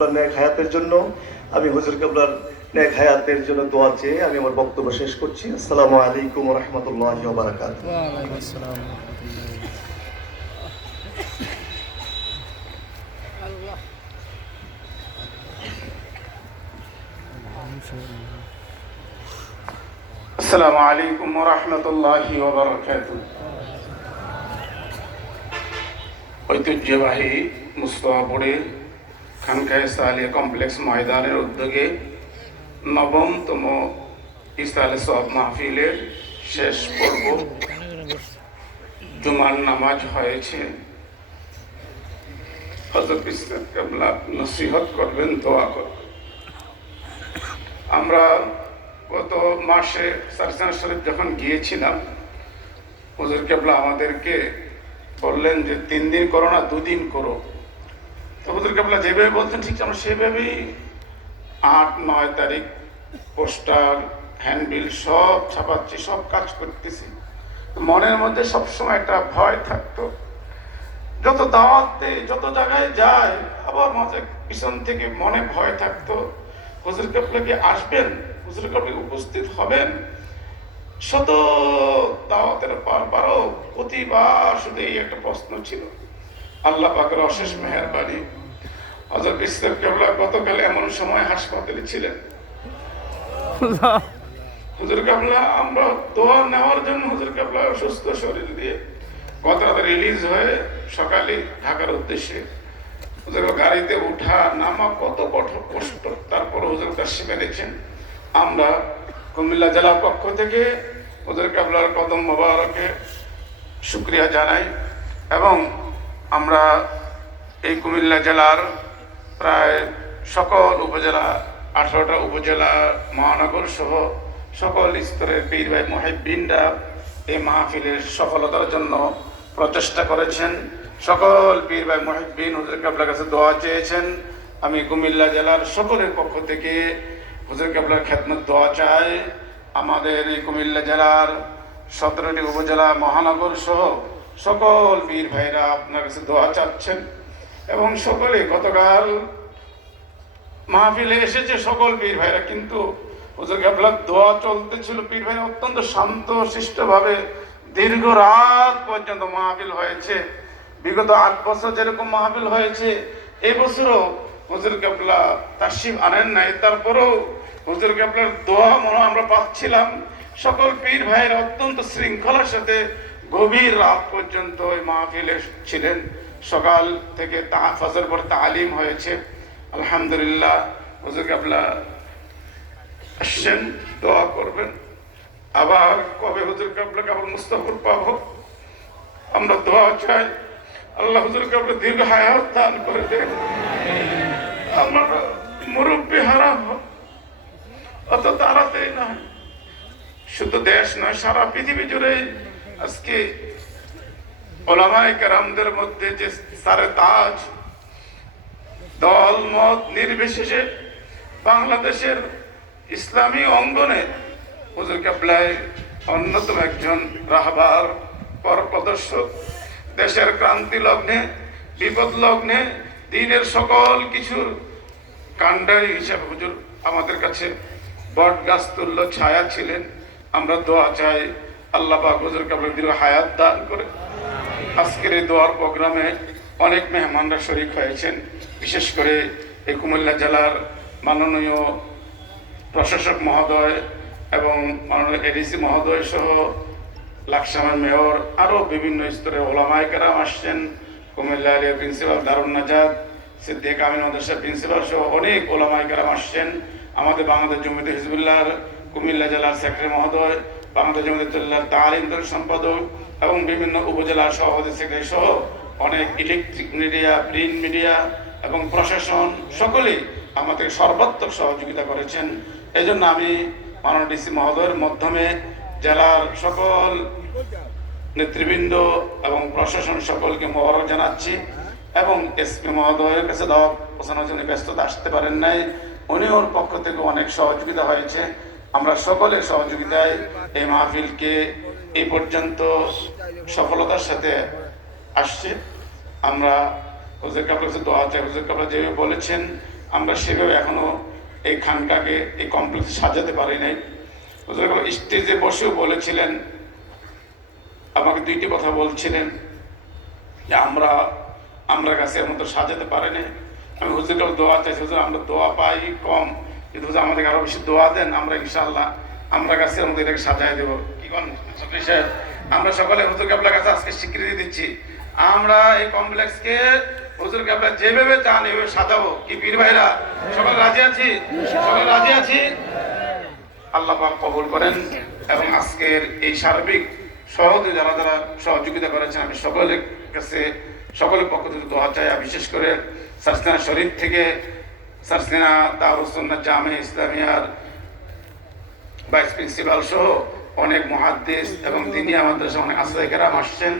নেক হায়াতের জন্য আমি হুজুর কেবলার নেক হায়াতের জন্য দোয়া চেয়ে আমি আমার বক্তব্য শেষ করছি। আসসালামু আলাইকুম ওয়া রাহমাতুল্লাহি ওয়া বারাকাতুহু। ওয়া আলাইকুম আসসালাম। আসসালামু আলাইকুম ওয়া রাহমাতুল্লাহি ওয়া বারাকাতুহু। ঐতিহ্যবাহী মুস্তাফাপুরের খানকায়ে সালিয়া কমপ্লেক্স ময়দানের উদ্যোগে নবমতম ইসলালে সব মাহফিলের শেষ পর্ব জুমার নামাজ হয়েছে। হযরত ইসলাম কেবলা নসিহত করবেন, দোয়া করবেন। আমরা গত মাসে সারসান শরীফ যখন গিয়েছিলাম, হুজুর কেবলা আমাদেরকে বললেন যে 3 দিন করো না, 2 দিন করো। তো হুজুর কেবলা যেভাবে বলছেন ঠিক আমরা সেভাবেই 8-9 তারিখ পোস্টার, হ্যান্ডবিল সব ছাপাচ্ছি, সব কাজ করতেছি। তো মনের মধ্যে সবসময় একটা ভয় থাকতো, যত দাওয়াত দেয়, যত জায়গায় যায়, আবার মাঝে পিছন থেকে মনে ভয় থাকতো, হুজুর কেবলা কি আসবেন, হুজুর কেবলা উপস্থিত হবেন। শত দাওয়াতের পরও প্রতিবার শুধু এই একটা প্রশ্ন ছিল। আল্লাহ পাকের অশেষ মেহেরবানি, হযরত ইসলাম কেবলা গতকাল এমন সময় হাসপাতালে ছিলেন। হুজুর কেবলা আমরা দোয়া নেওয়ার জন্য হুজুর কেবলা অসুস্থ শরীর দিয়ে গত রাতে রিলিজ হয়ে সকালে ঢাকার উদ্দেশ্যে হুজুর গাড়িতে উঠা নামা কত কঠোর কষ্ট, তারপর হুজুর কাশি মেরেছেন। আমরা কুমিল্লা জেলার পক্ষ থেকে হুজুর কেবলার কদম মোবারকে শুকরিয়া জানাই এবং আমরা এই কুমিল্লা জেলার প্রায় সকল উপজেলা, 18টা উপজেলা, মহানগর সহ সকল স্তরের পীর ভাই মুহিব্বিনরা এই মাহফিলের সফলতার জন্য প্রচেষ্টা করেছেন। সকল পীর ভাই মুহিব্বিন হুজুর কেবলার কাছে দোয়া চেয়েছেন। আমি কুমিল্লা জেলার সকলের পক্ষ থেকে হুজুর কেবলার খেদমত দোয়া চাই। আমাদের এই কুমিল্লা জেলার 17টি উপজেলা, মহানগর সহ সকল পীর ভাইরা আপনার কাছে দোয়া চাচ্ছেন এবং সকলে গতকাল মাহফিলে এসেছে সকল পীর ভাইরা, কিন্তু হুজুর কেবলার দোয়া চলতেছিল। পীর ভাইরা অত্যন্ত শান্ত শিষ্টভাবে দীর্ঘ রাত পর্যন্ত মাহফিল হয়েছে। বিগত 8 বছর যেরকম মাহফিল হয়েছে, এই বছরও হুজুর কেবলা তাশরিফ আনেন নাই, তারপরেও হুজুর কেবলার দোয়া মনে আমরা পাচ্ছিলাম। সকল পীর ভাইয়েরা অত্যন্ত শৃঙ্খলার সাথে গভীর রাত পর্যন্ত ওই মাহফিলে ছিলেন। সকাল থেকে ফজর পর তালিম হয়েছে। আলহামদুলিল্লাহ, হুজুর কেবলা আসছেন, দোয়া করবেন। আবার কবে হুজুর কেবলাকে আবার মুস্তাফর পাবো, আমরা দোয়া চাই। আল্লাহ হুজুর কেবলা দীর্ঘ হায়াত দান করে দেন। আমরা মুরব্বী হারাম অত তাড়াতাড়ি নয়, শুধু দেশ নয় সারা পৃথিবী জুড়ে আজকে উলামায়ে কেরামদের মধ্যে যে সারে তাজ, দল মত নির্বিশেষে বাংলাদেশের ইসলামী অঙ্গনে হুজুর কেবলায় অন্যতম একজন রাহবার, পথপ্রদর্শক। দেশের ক্রান্তি লগ্নে, বিপদ লগ্নে দ্বীনের সকল কিছুর কাণ্ডারি হিসাবে হুজুর আমাদের কাছে বট গাছ তুল্য ছায়া ছিলেন। আমরা দোয়া চাই আল্লাহ পাক হুজুর কেবলার দীর্ঘ হায়াত দান করে। আজকের এই দোয়ার প্রোগ্রামে অনেক মেহমানরা শরীক হয়েছেন, বিশেষ করে এই কুমিল্লা জেলার মাননীয় প্রশাসক মহোদয় এবং মাননীয় এডিসি মহোদয় সহ লাকসামের মেয়র, আরও বিভিন্ন স্তরের ওলামায়ে কেরাম আসছেন। কুমিল্লা আলিয়া প্রিন্সিপাল দারুন নাজাত, সিদ্দিক আমিন মাদ্রাসা প্রিন্সিপাল সহ অনেক ওলামায়ে কেরাম আসছেন। আমাদের বাংলাদেশ জমিয়তে হিজবুল্লাহর কুমিল্লা জেলার সেক্রেটারি মহোদয়, বাংলাদেশ জমিয়তুল্লাহর তালিম সম্পাদক এবং বিভিন্ন উপজেলা সভাপতি সেক্রেটারি সহ অনেক ইলেকট্রিক মিডিয়া, প্রিন্ট মিডিয়া এবং প্রশাসন সকলেই আমাদের সর্বাত্মক সহযোগিতা করেছেন। এই জন্য আমি মাননীয় ডিসি মহোদয়ের মাধ্যমে জেলার সকল নেতৃবৃন্দ এবং প্রশাসন সকলকে মোবারক জানাচ্ছি এবং এসপি মহোদয়ের কাছে দাওয়াত পৌঁছানোর জন্য ব্যস্ততা আসতে পারেন নাই, উনি ওর পক্ষ থেকে অনেক সহযোগিতা হয়েছে। আমরা সকলের সহযোগিতায় এই মাহফিলকে এই পর্যন্ত সফলতার সাথে আসছে। আমরা হুজুর কেবলার কাছে দোয়া চাই। হুজুর কেবলা যেভাবে বলেছেন আমরা সেভাবে এখনো এই খানকাকে এই কমপ্লেক্স সাজাতে পারি নাই। হুজুর কেবলা স্টেজে বসেও বলেছিলেন, আমাকে দুইটি কথা বলছিলেন যে আমরা কাছে এর মতো সাজাতে পারিনি। আমি হুজুর কেবল দোয়া চাইছি, হুজুর আমরা দোয়া পাই কম, কিন্তু হুজুর আমাদের আরো বেশি দোয়া দেন, আমরা ইনশাআল্লাহ আমরা কাছে এর মধ্যে এটাকে সাজাই দেবো। কি করেন চক্রী সাহেব? আমরা সকলে হুজুর কেবলার কাছে আজকে স্বীকৃতি দিচ্ছি, আমরা এই কমপ্লেক্সকে হুজুর কেবলা যেভাবে চান এভাবে সাজাবো। কি পীর ভাইরা সকলে রাজি আছি? সকলে রাজি আছি? আল্লাহ পাক কবুল করেন। এবং আজকের এই সার্বিক সহজে যারা যারা সহযোগিতা করেছেন, আমি সকলের কাছে সকলের পক্ষ থেকে দোয়া চাই। বিশেষ করে সারসিনা শরীফ থেকে, সারসিনা দারুস সুন্নাহ জামে ইসলামিয়ার ভাইস প্রিন্সিপাল সহ অনেক মুহাদ্দিস এবং দিনী আমাদের অনেক আসহায়ে কেরাম আসছেন,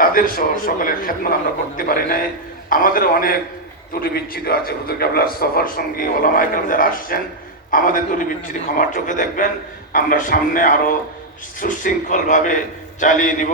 তাদের সহ সকলের খেদমত আমরা করতে পারি নাই। আমাদের অনেক ত্রুটি বিচ্ছিত আছে। হুজুর কেবলার সফর সঙ্গী ওলামায়ে কেরাম যারা আসছেন, আমাদের ত্রুটি বিচ্ছিতি ক্ষমার চোখে দেখবেন। আমরা সামনে আরো সুশৃঙ্খলভাবে চালিয়ে নিব।